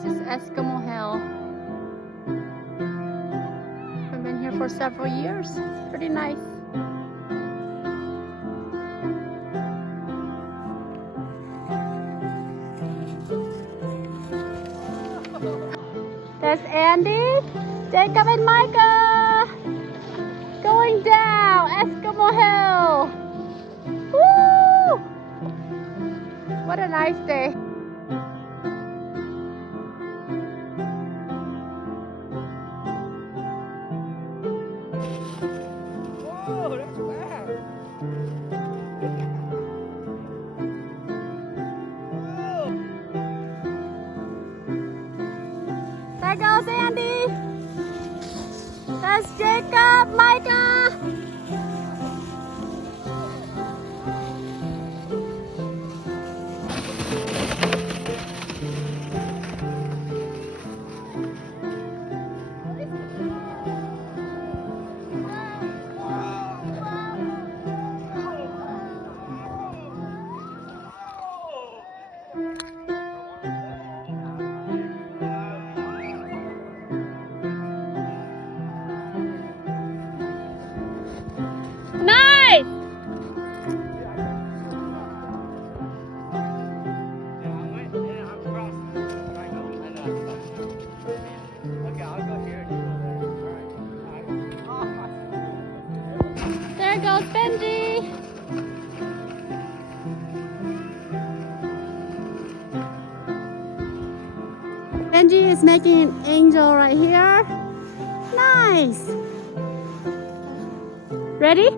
This is Eskimo Hill. I've been here for several years. Pretty nice. There's Andy, Jacob, and Micah going down Eskimo Hill. Woo! What a nice day. Whoa, that's bad. There goes Andy. That's Jacob, Micah. Nice! There goes Benji. Benji is making an angel right here. Nice. Ready?